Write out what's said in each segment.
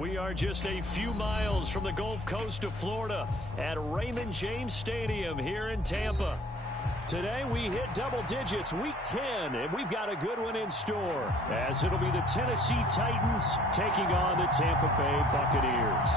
We are just a few miles from the Gulf Coast of Florida at Raymond James Stadium here in Tampa. Today we hit double digits, week 10, and we've got a good one in store, as it'll be the Tennessee Titans taking on the Tampa Bay Buccaneers.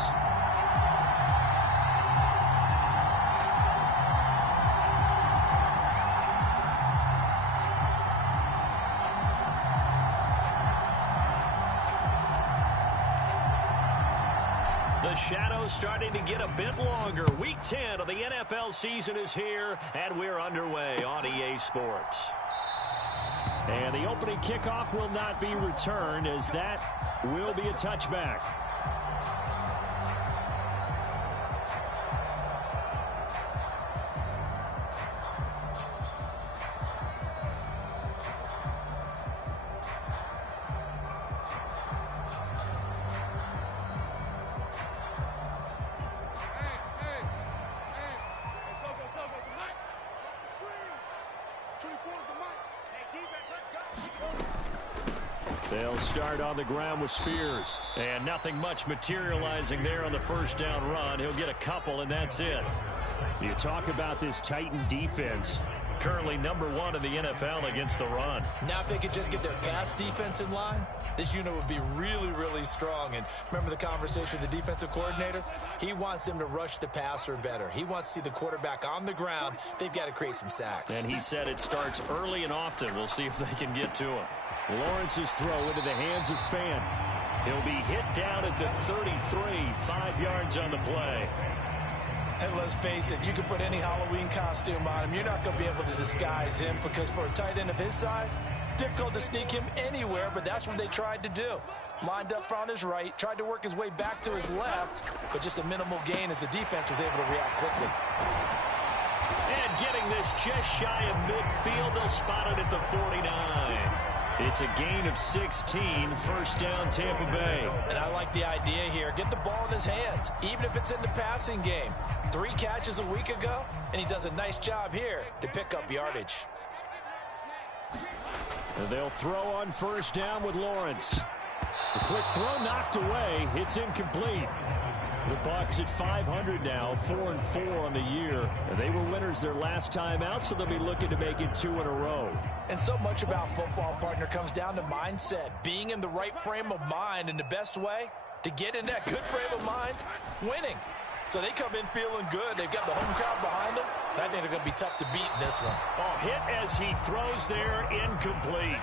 The shadow's starting to get a bit longer. Week 10 of the NFL season is here, and we're underway on EA Sports. And the opening kickoff will not be returned, as that will be a touchback. They'll start on the ground with Spears. And nothing much materializing there on the first down run. He'll get a couple, and that's it. You talk about this Titan defense. Currently #1 in the NFL against the run. Now if they could just get their pass defense in line, this unit would be really, really strong. And remember the conversation with the defensive coordinator? He wants them to rush the passer better. He wants to see the quarterback on the ground. They've got to create some sacks. And he said it starts early and often. We'll see if they can get to him. Lawrence's throw into the hands of Fant. He'll be hit down at the 33, 5 yards on the play. And let's face it, you can put any Halloween costume on him. You're not going to be able to disguise him, because for a tight end of his size, difficult to sneak him anywhere, but that's what they tried to do. Lined up on his right, tried to work his way back to his left, but just a minimal gain as the defense was able to react quickly. And getting this just shy of midfield, they'll spot it at the 49. It's a gain of 16, first down Tampa Bay. And I like the idea here. Get the ball in his hands, even if it's in the passing game. 3 catches a week ago, and he does a nice job here to pick up yardage. And they'll throw on first down with Lawrence. The quick throw knocked away. It's incomplete. The Bucs at 500 now, 4-4 on the year. And they were winners their last time out, so they'll be looking to make it 2 in a row. And so much about football, partner, comes down to mindset. Being in the right frame of mind, and the best way to get in that good frame of mind, winning. So they come in feeling good. They've got the home crowd behind them. I think they're going to be tough to beat in this one. Oh, hit as he throws there, incomplete.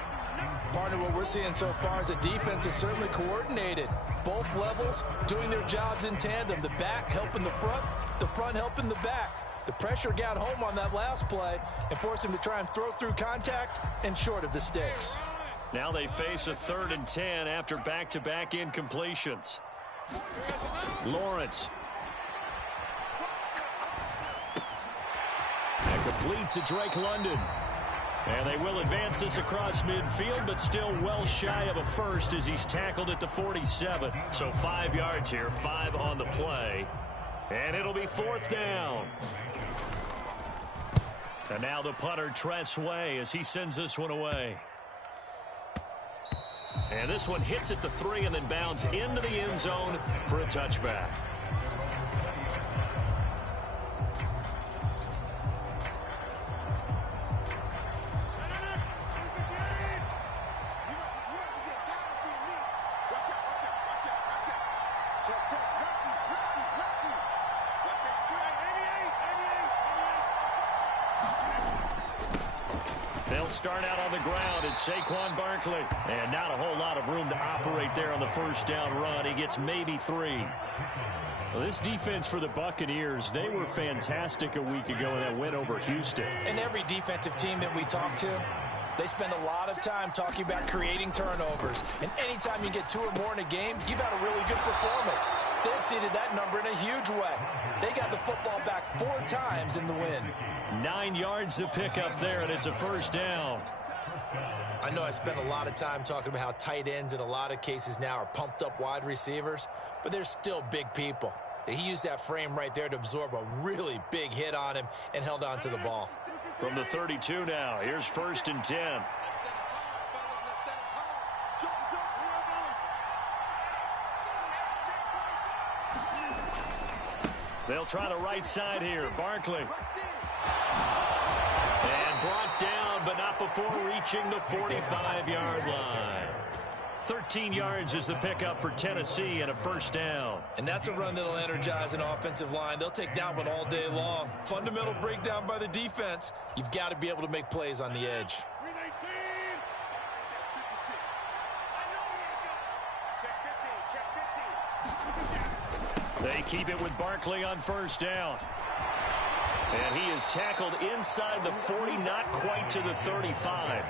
Partner, what we're seeing so far is a defense is certainly coordinated. Both levels doing their jobs in tandem. The back helping the front helping the back. The pressure got home on that last play and forced him to try and throw through contact and short of the sticks. Now they face a 3rd and 10 after back-to-back incompletions. Lawrence. And complete to Drake London. And they will advance this across midfield, but still well shy of a first as he's tackled at the 47. So 5 yards here, 5 on the play. And it'll be 4th down. And now the punter, Tress Way, as he sends this one away. And this one hits at the 3 and then bounds into the end zone for a touchback. They'll start out on the ground, and Saquon Barkley. And not a whole lot of room to operate there on the first down run. He gets maybe 3. Well, this defense for the Buccaneers, they were fantastic a week ago in that win over Houston. And every defensive team that we talk to, they spend a lot of time talking about creating turnovers. And anytime you get 2 or more in a game, you've had a really good performance. They exceeded that number in a huge way. They got the football back 4 times in the win. 9 yards to pick up there, and it's a first down. I know I spent a lot of time talking about how tight ends in a lot of cases now are pumped up wide receivers, but they're still big people. He used that frame right there to absorb a really big hit on him and held on to the ball. From the 32 now, here's 1st and 10. They'll try the right side here. Barkley. And brought down, but not before reaching the 45-yard line. 13 yards is the pickup for Tennessee and a first down. And that's a run that'll energize an offensive line. They'll take that one all day long. Fundamental breakdown by the defense. You've got to be able to make plays on the edge. They keep it with Barkley on first down. And he is tackled inside the 40, not quite to the 35.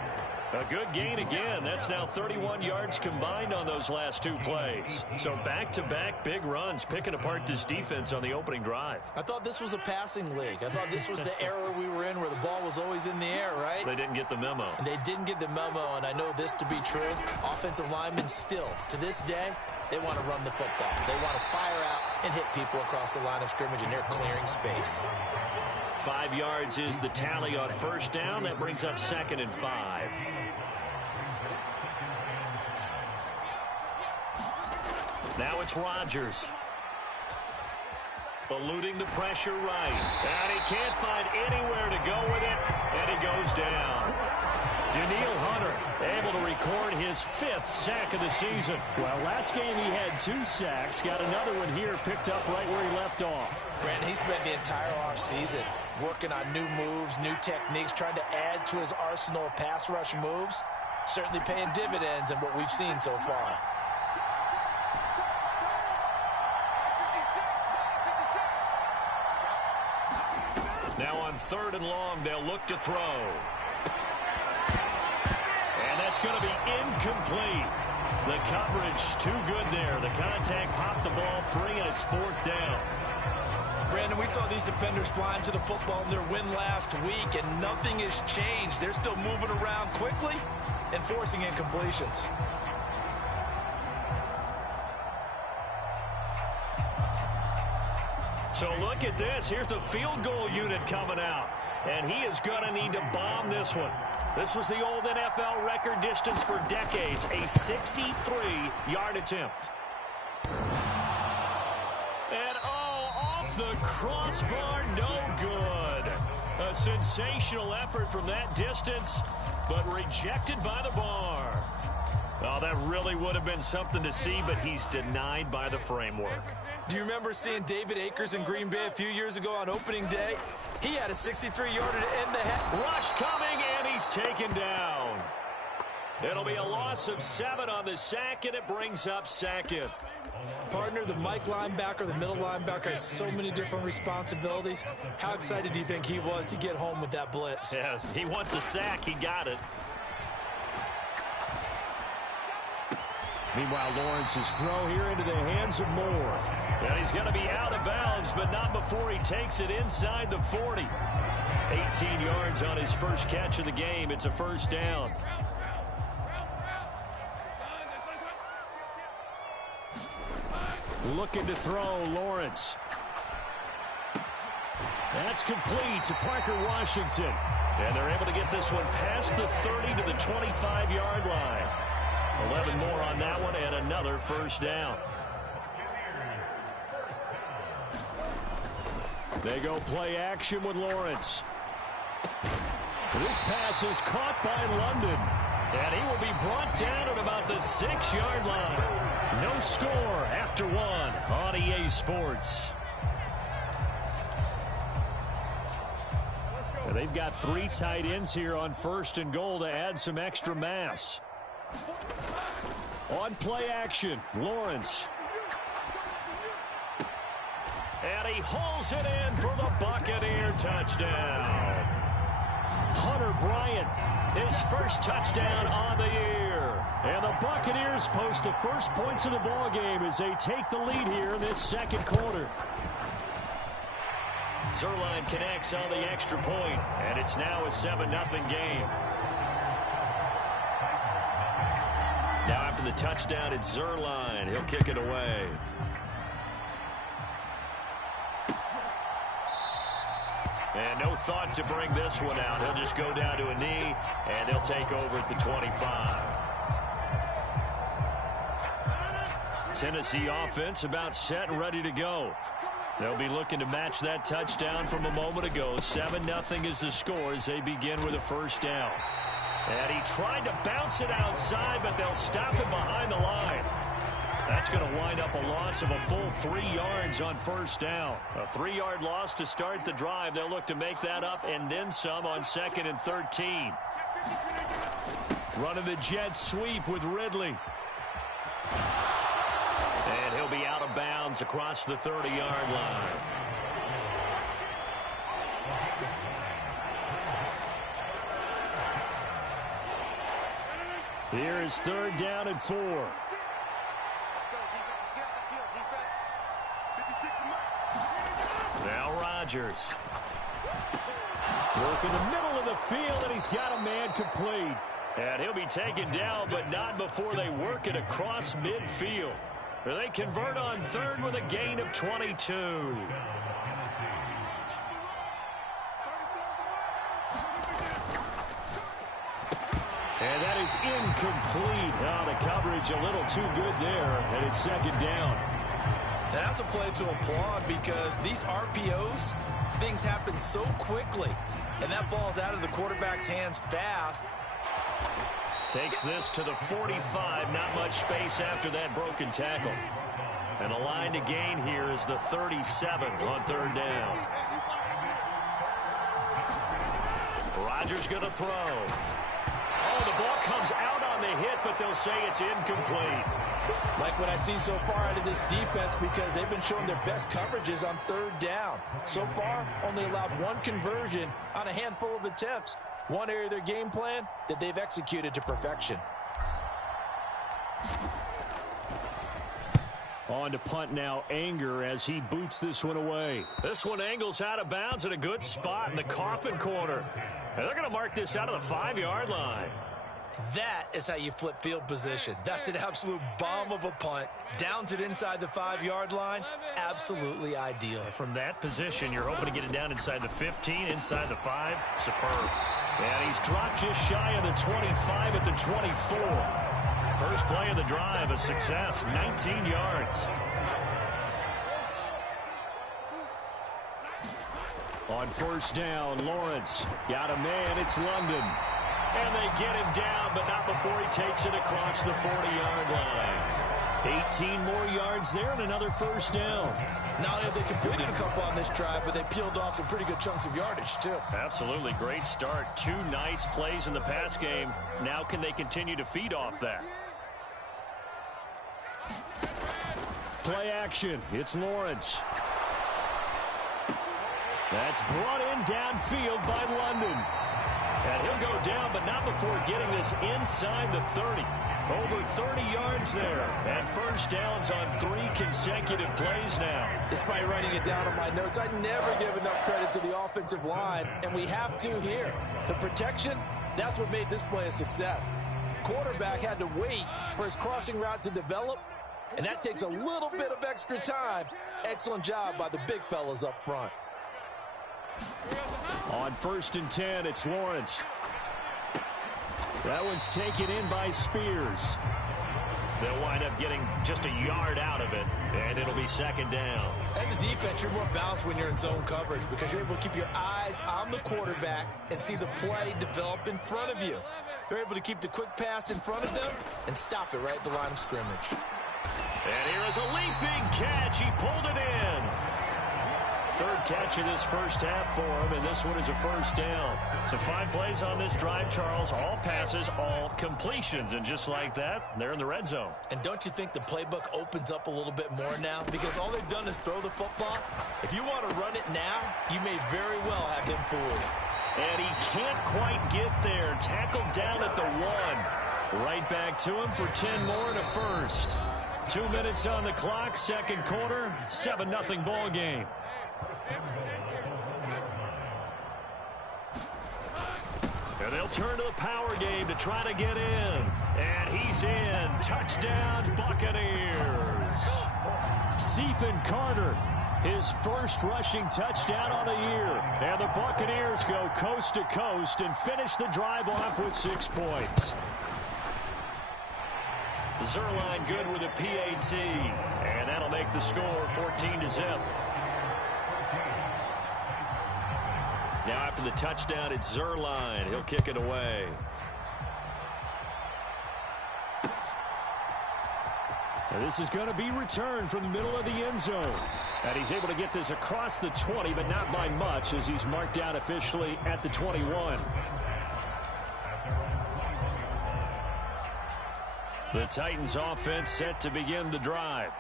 A good gain again. That's now 31 yards combined on those last two plays. So back-to-back big runs, picking apart this defense on the opening drive. I thought this was a passing league. I thought this was the era we were in where the ball was always in the air, right? They didn't get the memo. And they didn't get the memo, and I know this to be true. Offensive linemen still, to this day, they want to run the football. They want to fire out and hit people across the line of scrimmage, and they're clearing space. 5 yards is the tally on first down. That brings up 2nd and 5. Now it's Rodgers. Eluding the pressure right. And he can't find anywhere to go with it. And he goes down. Danielle Hunter able to record his 5th sack of the season. Well, last game he had 2 sacks. Got another one here picked up right where he left off. Brandon, he spent the entire offseason working on new moves, new techniques, trying to add to his arsenal of pass rush moves. Certainly paying dividends in what we've seen so far. Now on 3rd and long, they'll look to throw. And that's going to be incomplete. The coverage too good there. The contact popped the ball free, and it's 4th down. Brandon, we saw these defenders flying to the football in their win last week, and nothing has changed. They're still moving around quickly and forcing incompletions. So look at this. Here's the field goal unit coming out. And he is going to need to bomb this one. This was the old NFL record distance for decades. A 63-yard attempt. And off the crossbar, no good. A sensational effort from that distance, but rejected by the bar. Oh, that really would have been something to see, but he's denied by the framework. Do you remember seeing David Akers in Green Bay a few years ago on opening day? He had a 63-yarder to end the half. Rush coming, and he's taken down. It'll be a loss of 7 on the sack, and it brings up 2nd. Partner, the Mike linebacker, the middle linebacker has so many different responsibilities. How excited do you think he was to get home with that blitz? Yeah, he wants a sack. He got it. Meanwhile, Lawrence's throw here into the hands of Moore. And he's going to be out of bounds, but not before he takes it inside the 40. 18 yards on his first catch of the game. It's a first down. Looking to throw, Lawrence. That's complete to Parker Washington. And they're able to get this one past the 30 to the 25-yard line. 11 more on that one and another first down. They go play action with Lawrence. This pass is caught by London. And he will be brought down at about the 6-yard line. No score after 1 on EA Sports. And they've got 3 tight ends here on 1st and goal to add some extra mass. On play action, Lawrence. And he hauls it in for the Buccaneer touchdown. Hunter Bryant, his first touchdown on the year. And the Buccaneers post the first points of the ball game as they take the lead here in this second quarter. Zuerlein connects on the extra point, and it's now a 7-0 game. Now after the touchdown, it's Zuerlein. He'll kick it away. And no thought to bring this one out. He'll just go down to a knee, and they'll take over at the 25. Tennessee offense about set and ready to go. They'll be looking to match that touchdown from a moment ago. 7-0 is the score as they begin with a first down. And he tried to bounce it outside, but they'll stop it behind the line. That's going to wind up a loss of a full 3 yards on first down. A 3-yard loss to start the drive. They'll look to make that up and then some on 2nd and 13. Running the jet sweep with Ridley. And he'll be out of bounds across the 30-yard line. Here is 3rd down and 4. Let's go, defense. Let's get out the field, defense. 56 Now Rodgers. Work in the middle of the field, and he's got a man complete. And he'll be taken down, but not before they work it across midfield. They convert on 3rd with a gain of 22. And that is incomplete. Oh, the coverage a little too good there, and it's 2nd down. Now that's a play to applaud because these RPOs, things happen so quickly. And that ball's out of the quarterback's hands fast. Takes this to the 45. Not much space after that broken tackle. And the line to gain here is the 37 on 3rd down. Rodgers going to throw. Oh, the ball comes out on the hit, but they'll say it's incomplete. Like what I see so far out of this defense because they've been showing their best coverages on 3rd down. So far, only allowed 1 conversion on a handful of attempts. One area of their game plan that they've executed to perfection. On to punt now, Anger, as he boots this one away. This one angles out of bounds at a good spot in the coffin corner. And they're going to mark this out of the 5-yard line. That is how you flip field position. That's an absolute bomb of a punt. Downs it inside the 5-yard line. Absolutely ideal. From that position, you're hoping to get it down inside the 15, inside the 5. Superb. And he's dropped just shy of the 25 at the 24. First play of the drive, a success, 19 yards. On first down, Lawrence got a man. It's London. And they get him down, but not before he takes it across the 40-yard line. 18 more yards there and another first down. Not only have they completed a couple on this drive, but they peeled off some pretty good chunks of yardage, too. Absolutely. Great start. 2 nice plays in the pass game. Now can they continue to feed off that? Play action. It's Lawrence. That's brought in downfield by London. And he'll go down, but not before getting this inside the 30. Over 30 yards there. And first downs on 3 consecutive plays now. Despite writing it down on my notes, I never give enough credit to the offensive line, and we have to here. The protection, that's what made this play a success. Quarterback had to wait for his crossing route to develop, and that takes a little bit of extra time. Excellent job by the big fellas up front. On 1st and 10, it's Lawrence. That one's taken in by Spears. They'll wind up getting just a yard out of it, and it'll be 2nd down. As a defense, you're more balanced when you're in zone coverage because you're able to keep your eyes on the quarterback and see the play develop in front of you. They're able to keep the quick pass in front of them and stop it right at the line of scrimmage. And here is a leaping catch. He pulled it in. 3rd catch of this first half for him, and this one is a first down. So 5 plays on this drive, Charles. All passes, all completions. And just like that, they're in the red zone. And don't you think the playbook opens up a little bit more now? Because all they've done is throw the football. If you want to run it now, you may very well have them fooled. And he can't quite get there. Tackled down at the 1. Right back to him for 10 more and a first. 2 minutes on the clock, 2nd quarter, 7-0 ball game. And they'll turn to the power game to try to get in. And he's in. Touchdown, Buccaneers. Stephen Carter, his first rushing touchdown on the year. And the Buccaneers go coast to coast and finish the drive off with 6 points. Zuerlein good with a PAT. And that'll make the score 14-0. Now after the touchdown, it's Zuerlein. He'll kick it away. And this is going to be returned from the middle of the end zone. And he's able to get this across the 20, but not by much, as he's marked down officially at the 21. The Titans offense set to begin the drive.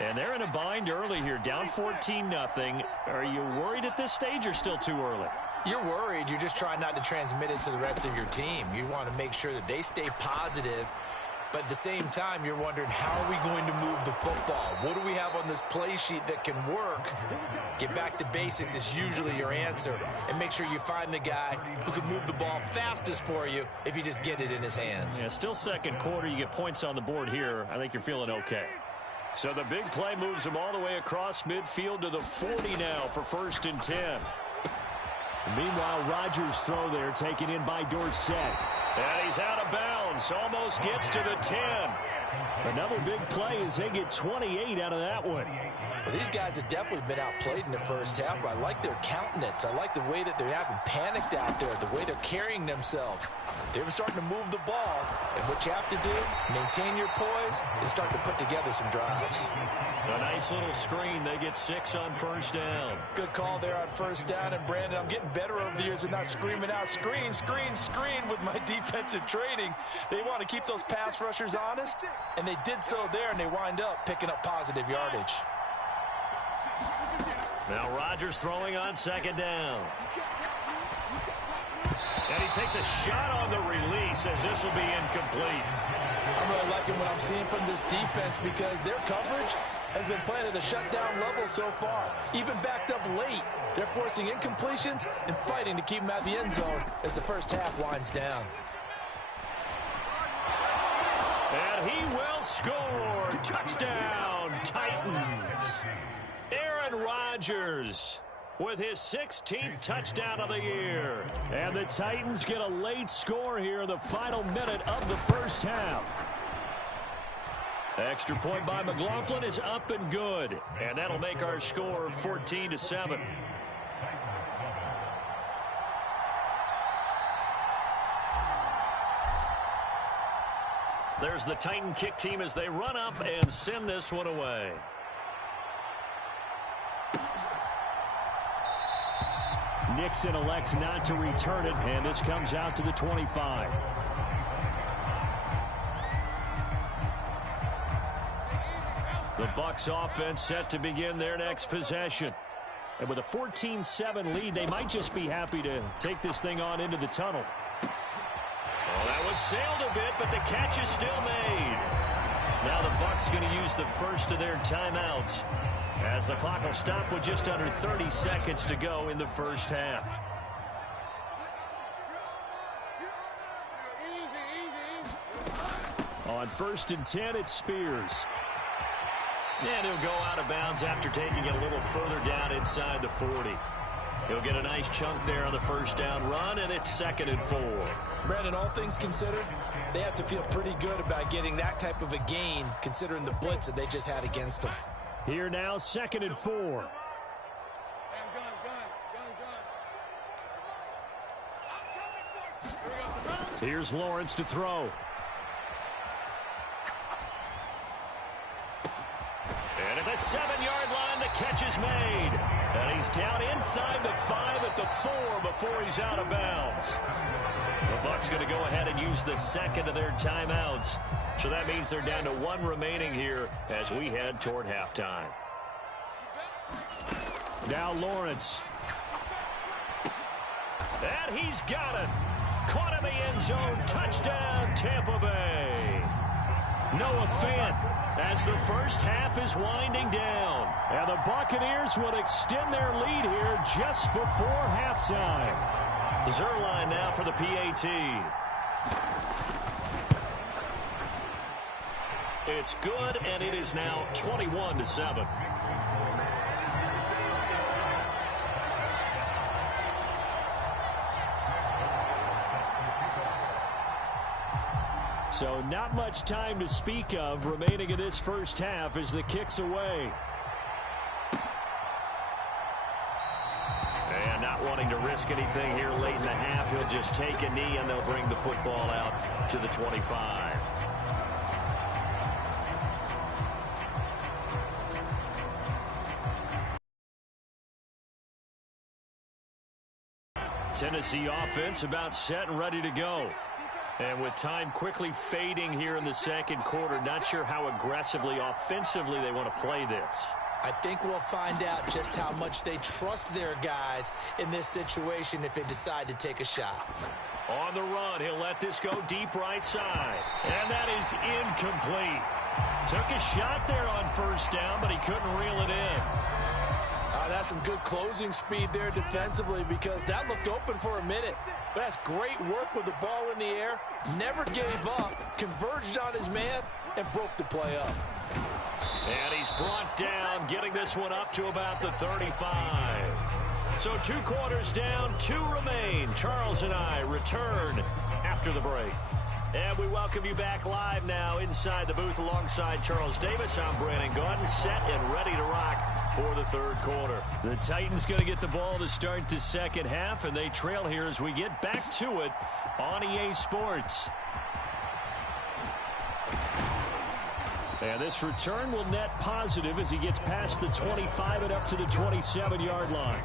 And they're in a bind early here, down 14-0. Are you worried at this stage or still too early? You're worried. You're just trying not to transmit it to the rest of your team. You want to make sure that they stay positive. But at the same time, you're wondering, how are we going to move the football? What do we have on this play sheet that can work? Get back to basics is usually your answer. And make sure you find the guy who can move the ball fastest for you if you just get it in his hands. Yeah, still second quarter. You get points on the board here. I think you're feeling okay. So the big play moves him all the way across midfield to the 40 now for 1st and 10. Meanwhile, Rodgers' throw there taken in by Dorsett. And he's out of bounds. Almost gets to the 10. Another big play as they get 28 out of that one. Well, these guys have definitely been outplayed in the first half, but I like their countenance. I like the way that they're having panicked out there, the way they're carrying themselves. They were starting to move the ball, and what you have to do, maintain your poise, and start to put together some drives. A nice little screen. They get 6 on 1st down. Good call there on 1st down, and Brandon, I'm getting better over the years and not screaming out, screen, screen, screen with my defensive training. They want to keep those pass rushers honest, and they did so there, and they wind up picking up positive yardage. Now Rodgers throwing on 2nd down. And he takes a shot on the release as this will be incomplete. I'm really liking what I'm seeing from this defense because their coverage has been playing at a shutdown level so far. Even backed up late, they're forcing incompletions and fighting to keep them out of the end zone as the first half winds down. And he will score. Touchdown, Titans. Aaron Rodgers with his 16th touchdown of the year. And the Titans get a late score here in the final minute of the first half. Extra point by McLaughlin is up and good. And that'll make our score 14-7. There's the Titan kick team as they run up and send this one away. Nixon elects not to return it, and this comes out to the 25. The Bucs offense set to begin their next possession. And with a 14-7 lead, they might just be happy to take this thing on into the tunnel. Well, that one sailed a bit, but the catch is still made. Now the Bucs going to use the first of their timeouts, as the clock will stop with just under 30 seconds to go in the first half. On 1st and 10, it's Spears. And he'll go out of bounds after taking it a little further down inside the 40. He'll get a nice chunk there on the first down run, and it's 2nd and 4. Brandon, all things considered, they have to feel pretty good about getting that type of a gain, considering the blitz that they just had against them. Here now, 2nd and 4. Here's Lawrence to throw. And at the 7-yard line, the catch is made. And he's down inside the 5 at the 4 before he's out of bounds. The Bucs going to go ahead and use the second of their timeouts. So that means they're down to 1 remaining here as we head toward halftime. Now Lawrence. And he's got it. Caught in the end zone. Touchdown, Tampa Bay. Noah Fant as the first half is winding down. And the Buccaneers would extend their lead here just before halftime. Zuerlein now for the PAT. It's good, and it is now 21-7. So not much time to speak of remaining in this first half as the kick's away. And not wanting to risk anything here late in the half. He'll just take a knee, and they'll bring the football out to the 25. Tennessee offense about set and ready to go. And with time quickly fading here in the second quarter, not sure how aggressively, offensively they want to play this. I think we'll find out just how much they trust their guys in this situation if they decide to take a shot. On the run, he'll let this go deep right side. And that is incomplete. Took a shot there on first down, but he couldn't reel it in. That's some good closing speed there defensively because that looked open for a minute. But that's great work with the ball in the air. Never gave up, converged on his man, and broke the play up. And he's brought down, getting this one up to about the 35. So 2 quarters down, 2 remain. Charles and I return after the break. And we welcome you back live now inside the booth alongside Charles Davis. I'm Brandon Gaudin, set and ready to rock for the third quarter. The Titans going to get the ball to start the second half, and they trail here as we get back to it on EA Sports. And this return will net positive as he gets past the 25 and up to the 27-yard line.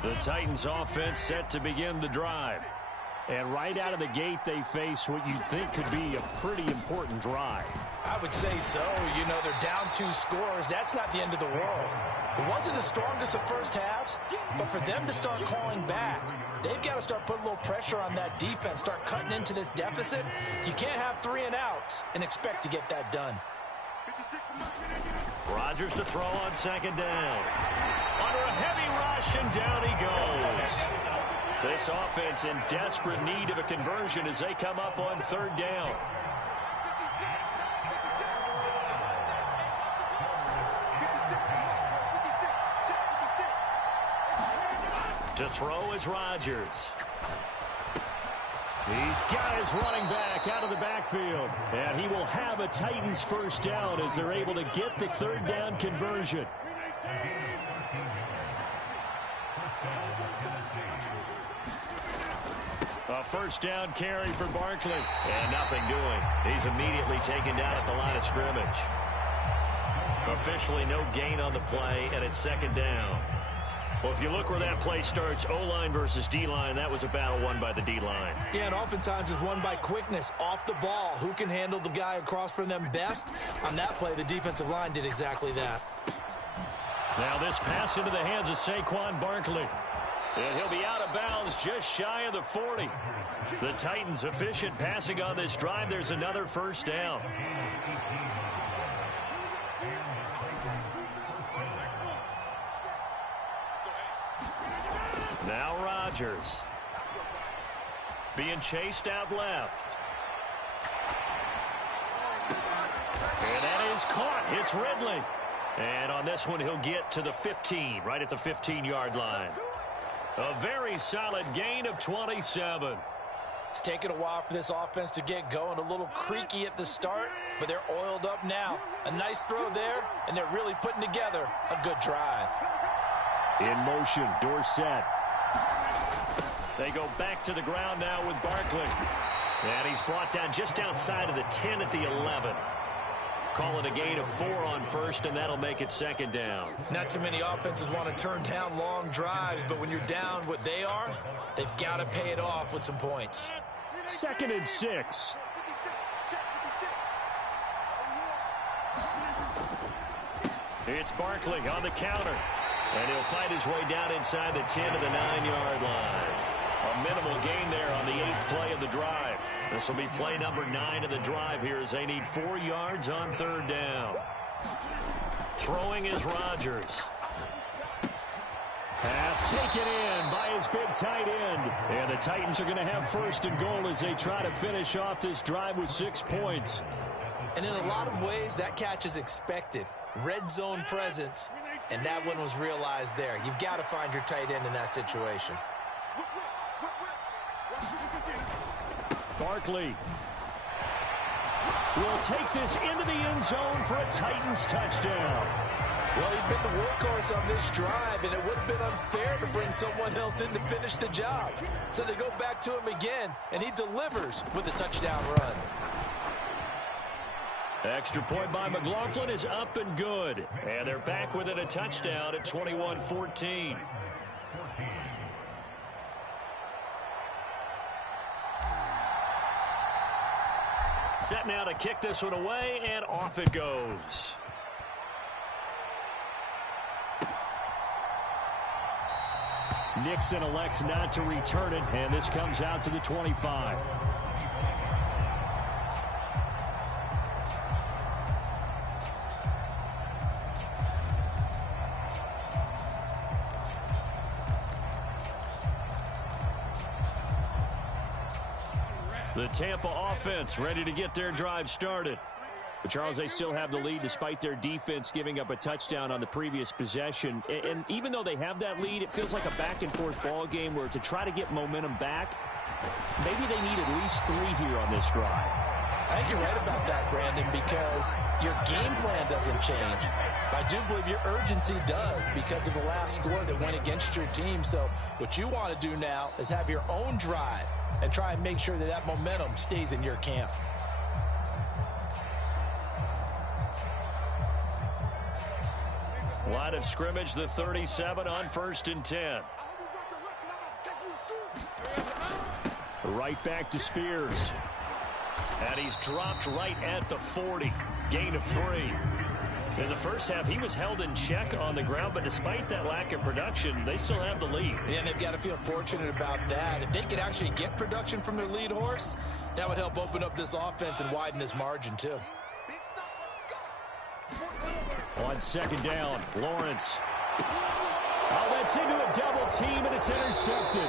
The Titans offense set to begin the drive. And right out of the gate, they face what you think could be a pretty important drive. I would say so. You know, they're down 2 scores. That's not the end of the world. It wasn't the strongest of first halves, but for them to start calling back, they've got to start putting a little pressure on that defense, start cutting into this deficit. You can't have 3 and outs and expect to get that done. Rodgers to throw on second down. Under a heavy rush, and down he goes. This offense in desperate need of a conversion as they come up on third down. To throw is Rodgers. He's got his running back out of the backfield. And he will have a Titans first down as they're able to get the third down conversion. A first down carry for Barkley. And nothing doing. He's immediately taken down at the line of scrimmage. Officially no gain on the play, and it's second down. Well, if you look where that play starts, O-line versus D-line, that was a battle won by the D-line. Yeah, and oftentimes it's won by quickness, off the ball. Who can handle the guy across from them best? On that play, the defensive line did exactly that. Now this pass into the hands of Saquon Barkley. And he'll be out of bounds just shy of the 40. The Titans efficient passing on this drive. There's another first down. Now Rodgers. Being chased out left. And that is caught. It's Ridley. And on this one, he'll get to the 15, right at the 15-yard line. A very solid gain of 27. It's taken a while for this offense to get going. A little creaky at the start, but they're oiled up now. A nice throw there, and they're really putting together a good drive. In motion, Dorsett. They go back to the ground now with Barkley. And he's brought down just outside of the 10 at the 11. Call it a gain of 4 on first, and that'll make it second down. Not too many offenses want to turn down long drives, but when you're down what they are, they've got to pay it off with some points. 2nd and 6. It's Barkley on the counter. And he'll fight his way down inside the 10 to the 9-yard line. A minimal gain there on the 8th play of the drive. This will be play number 9 of the drive here as they need 4 yards on third down. Throwing is Rodgers. Pass taken in by his big tight end. And the Titans are going to have first and goal as they try to finish off this drive with 6 points. And in a lot of ways, that catch is expected. Red zone presence, and that one was realized there. You've got to find your tight end in that situation. Barkley. will take this into the end zone for a Titans touchdown. Well, he'd been the workhorse on this drive, and it would have been unfair to bring someone else in to finish the job. So they go back to him again, and he delivers with a touchdown run. Extra point by McLaughlin is up and good. And they're back within a touchdown at 21-14. Set now to kick this one away, and off it goes. Nixon elects not to return it, and this comes out to the 25. The Tampa offense ready to get their drive started. But Charles, they still have the lead despite their defense giving up a touchdown on the previous possession. And even though they have that lead, it feels like a back-and-forth ball game where to try to get momentum back, maybe they need at least 3 here on this drive. I think you're right about that, Brandon, because your game plan doesn't change. I do believe your urgency does because of the last score that went against your team. So what you want to do now is have your own drive and try and make sure that that momentum stays in your camp. Line of scrimmage, the 37 on 1st and 10. Right back to Spears. And he's dropped right at the 40. Gain of 3. In the first half, he was held in check on the ground, but despite that lack of production, they still have the lead. Yeah, and they've got to feel fortunate about that. If they could actually get production from their lead horse, that would help open up this offense and widen this margin, too. On 2nd down, Lawrence. Oh, that's into a double team, and it's intercepted.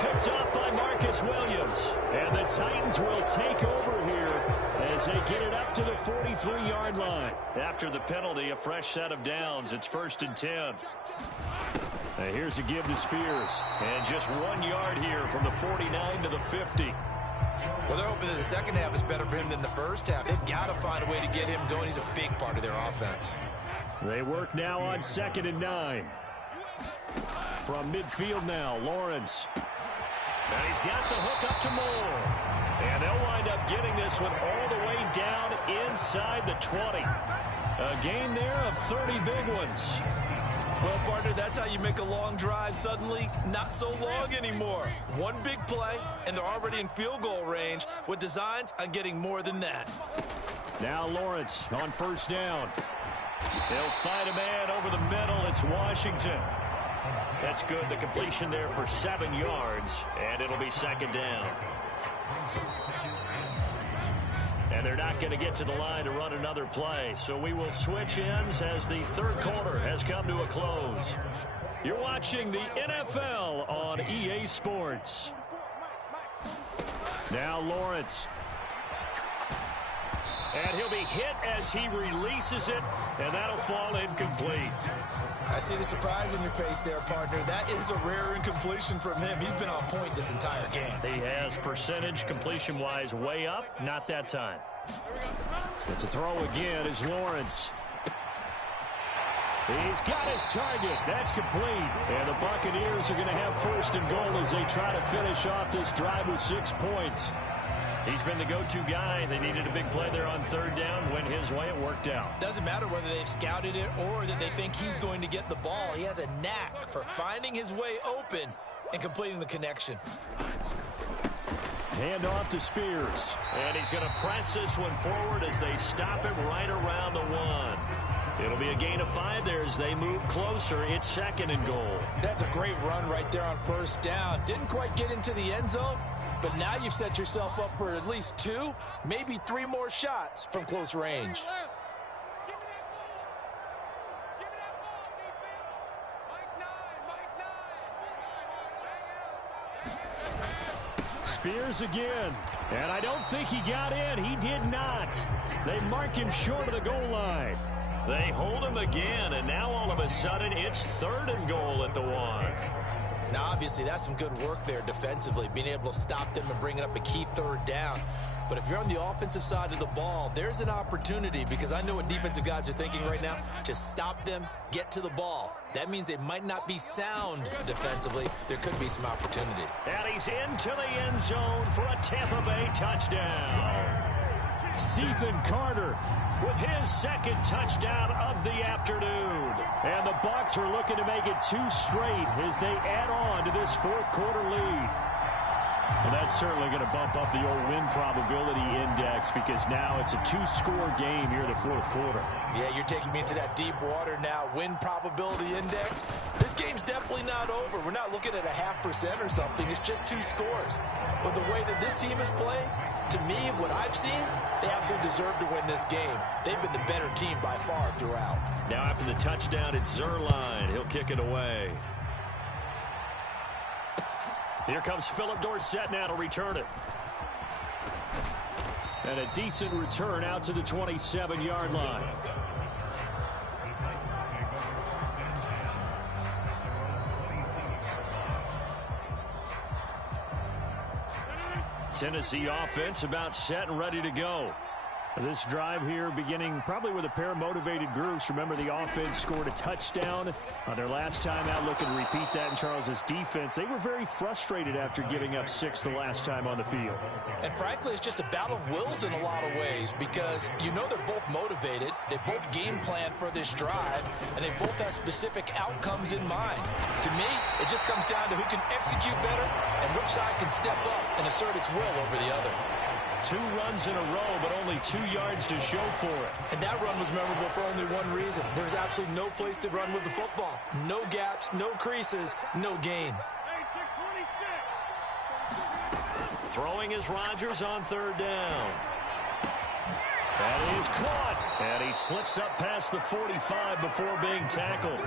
Picked off by Marcus Williams. And the Titans will take over here as they get it up to the 43-yard line. After the penalty, a fresh set of downs. It's 1st and 10. Now here's a give to Spears. And just 1 yard here from the 49 to the 50. Well, they're hoping that the second half is better for him than the first half. They've got to find a way to get him going. He's a big part of their offense. They work now on 2nd and 9. From midfield now, Lawrence. And he's got the hook up to Moore. And they'll wind up getting this one all the way down inside the 20. A gain there of 30 big ones. Well, partner, that's how you make a long drive suddenly not so long anymore. One big play, and they're already in field goal range with designs on getting more than that. Now Lawrence on 1st down. He'll find a man over the middle. It's Washington. That's good. The completion there for 7 yards, and it'll be 2nd down. And they're not going to get to the line to run another play. So we will switch ends as the 3rd quarter has come to a close. You're watching the NFL on EA Sports. Now Lawrence. And he'll be hit as he releases it, and that'll fall incomplete. I see the surprise on your face there, partner. That is a rare incompletion from him. He's been on point this entire game. He has percentage completion-wise way up, not that time. But to throw again is Lawrence. He's got his target. That's complete. And the Buccaneers are going to have 1st and goal as they try to finish off this drive with 6 points. He's been the go-to guy. They needed a big play there on 3rd down. Went his way. It worked out. Doesn't matter whether they've scouted it or that they think he's going to get the ball. He has a knack for finding his way open and completing the connection. Hand off to Spears. And he's going to press this one forward as they stop him right around the 1. It'll be a gain of 5 there as they move closer. It's 2nd and goal. That's a great run right there on 1st down. Didn't quite get into the end zone, but now you've set yourself up for at least 2, maybe 3 more shots from close range. Spears again. And I don't think he got in. He did not. They mark him short of the goal line. They hold him again, and now all of a sudden it's 3rd and goal at the 1. Now, obviously, that's some good work there defensively, being able to stop them and bring it up a key 3rd down. But if you're on the offensive side of the ball, there's an opportunity, because I know what defensive guys are thinking right now. Just stop them, get to the ball. That means they might not be sound defensively. There could be some opportunity. And he's into the end zone for a Tampa Bay touchdown. Ethan Carter with his second touchdown of the afternoon. And the Bucs are looking to make it 2 straight as they add on to this fourth quarter lead. Well, that's certainly going to bump up the old win probability index, because now it's a 2-score game here in the fourth quarter. Yeah, you're taking me into that deep water now. Win probability index. This game's definitely not over. We're not looking at a 0.5% or something. It's just 2 scores. But the way that this team is playing, to me, what I've seen, they absolutely deserve to win this game. They've been the better team by far throughout. Now after the touchdown, it's Zuerlein. He'll kick it away. Here comes Philip Dorsett now to return it. And a decent return out to the 27-yard line. Tennessee offense about set and ready to go. This drive here beginning probably with a pair of motivated groups. Remember, the offense scored a touchdown on their last time out. Looking to repeat that in Charles's defense. They were very frustrated after giving up 6 the last time on the field. And frankly, it's just a battle of wills in a lot of ways, because you know they're both motivated. They both game plan for this drive, and they both have specific outcomes in mind. To me, it just comes down to who can execute better and which side can step up and assert its will over the other. 2 runs in a row, but only 2 yards to show for it. And that run was memorable for only one reason. There's absolutely no place to run with the football. No gaps, no creases, no gain. Throwing is Rodgers on 3rd down. That is caught. And he slips up past the 45 before being tackled.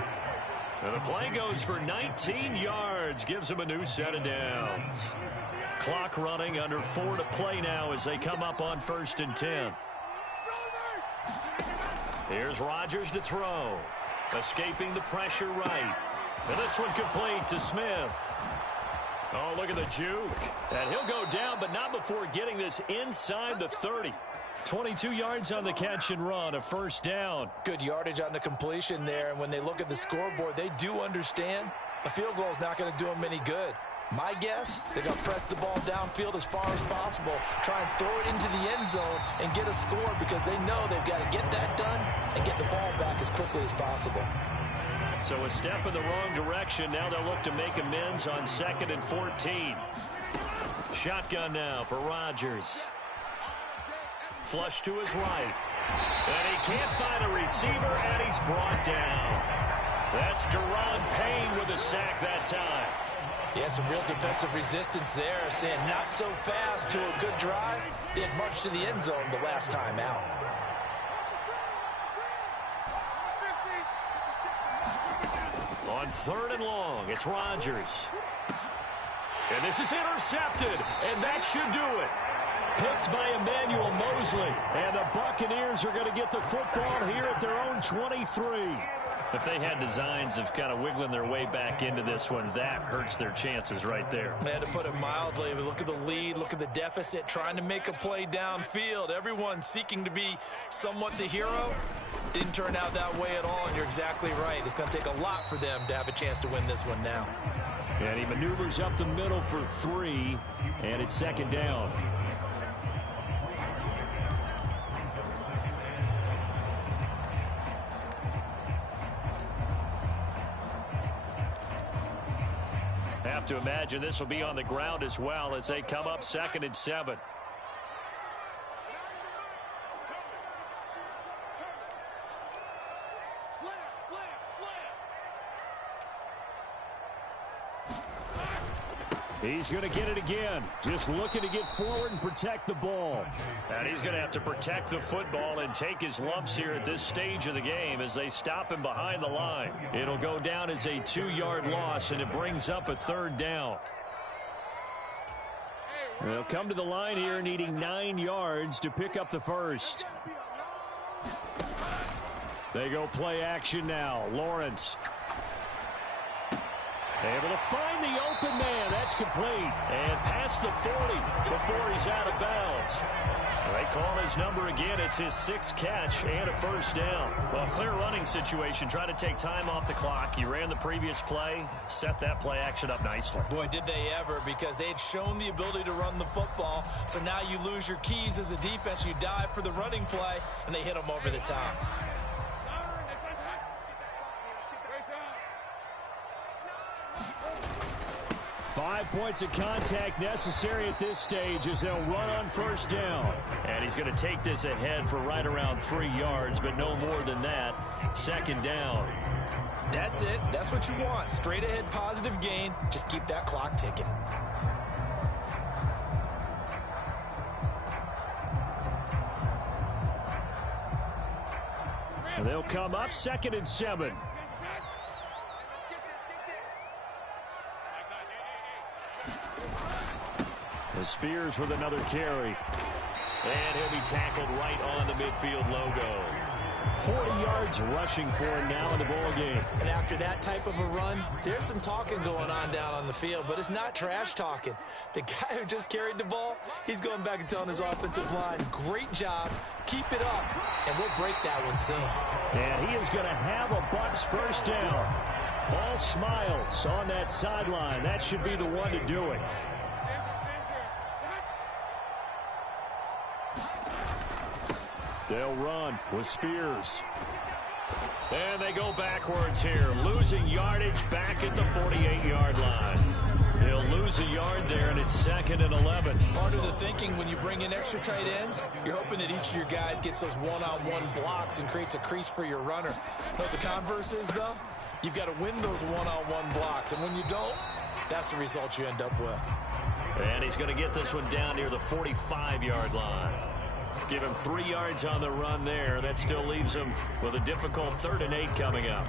And the play goes for 19 yards. Gives him a new set of downs. Clock running, under 4 to play now as they come up on 1st and 10. Here's Rodgers to throw. Escaping the pressure right. And this one complete to Smith. Oh, look at the juke. And he'll go down, but not before getting this inside the 30. 22 yards on the catch and run, a 1st down. Good yardage on the completion there. And when they look at the scoreboard, they do understand a field goal is not going to do them any good. My guess, they're going to press the ball downfield as far as possible, try and throw it into the end zone and get a score, because they know they've got to get that done and get the ball back as quickly as possible. So a step in the wrong direction. Now they'll look to make amends on 2nd and 14. Shotgun now for Rodgers. Flush to his right. And he can't find a receiver, and he's brought down. That's Deron Payne with a sack that time. Yeah, some real defensive resistance there, saying not so fast to a good drive. They had marched to the end zone the last time out. On 3rd and long, it's Rodgers. And this is intercepted, and that should do it. Picked by Emmanuel Mosley. And the Buccaneers are going to get the football here at their own 23. If they had designs of kind of wiggling their way back into this one, that hurts their chances right there. They had to put it mildly. Look at the lead, look at the deficit, trying to make a play downfield. Everyone seeking to be somewhat the hero. Didn't turn out that way at all, and you're exactly right. It's going to take a lot for them to have a chance to win this one now. And he maneuvers up the middle for 3, and it's 2nd down. Have to imagine this will be on the ground as well as they come up 2nd and 7. He's going to get it again. Just looking to get forward and protect the ball. And he's going to have to protect the football and take his lumps here at this stage of the game as they stop him behind the line. It'll go down as a 2-yard loss, and it brings up a 3rd down. They'll come to the line here needing 9 yards to pick up the 1st. They go play action now. Lawrence. Able to find the open man. That's complete. And past the 40 before he's out of bounds. They call his number again. It's his 6th catch and a first down. Well, clear running situation. Try to take time off the clock. You ran the previous play. Set that play action up nicely. Boy, did they ever, because they had shown the ability to run the football. So now you lose your keys as a defense. You dive for the running play, and they hit them over the top. Five points of contact necessary at this stage as they'll run on first down. And he's going to take this ahead for right around 3 yards, but no more than that. Second down. That's it. That's what you want. Straight ahead positive gain. Just keep that clock ticking. And they'll come up 2nd and 7. The Spears with another carry. And he'll be tackled right on the midfield logo. 40 yards rushing for him now in the ball game. And after that type of a run, there's some talking going on down on the field, but it's not trash talking. The guy who just carried the ball, he's going back and telling his offensive line, great job, keep it up, and we'll break that one soon. And he is going to have a Bucs first down. All smiles on that sideline. That should be the one to do it. They'll run with Spears. And they go backwards here, losing yardage back at the 48-yard line. He'll lose a yard there, and it's 2nd and 11. Part of the thinking when you bring in extra tight ends, you're hoping that each of your guys gets those one-on-one blocks and creates a crease for your runner. What the converse is, though, you've got to win those one-on-one blocks, and when you don't, that's the result you end up with. And he's going to get this one down near the 45-yard line. Give him 3 yards on the run there. That still leaves him with a difficult 3rd and 8 coming up.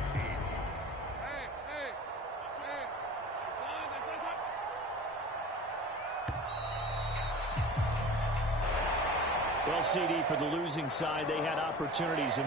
Well, CD, for the losing side, they had opportunities in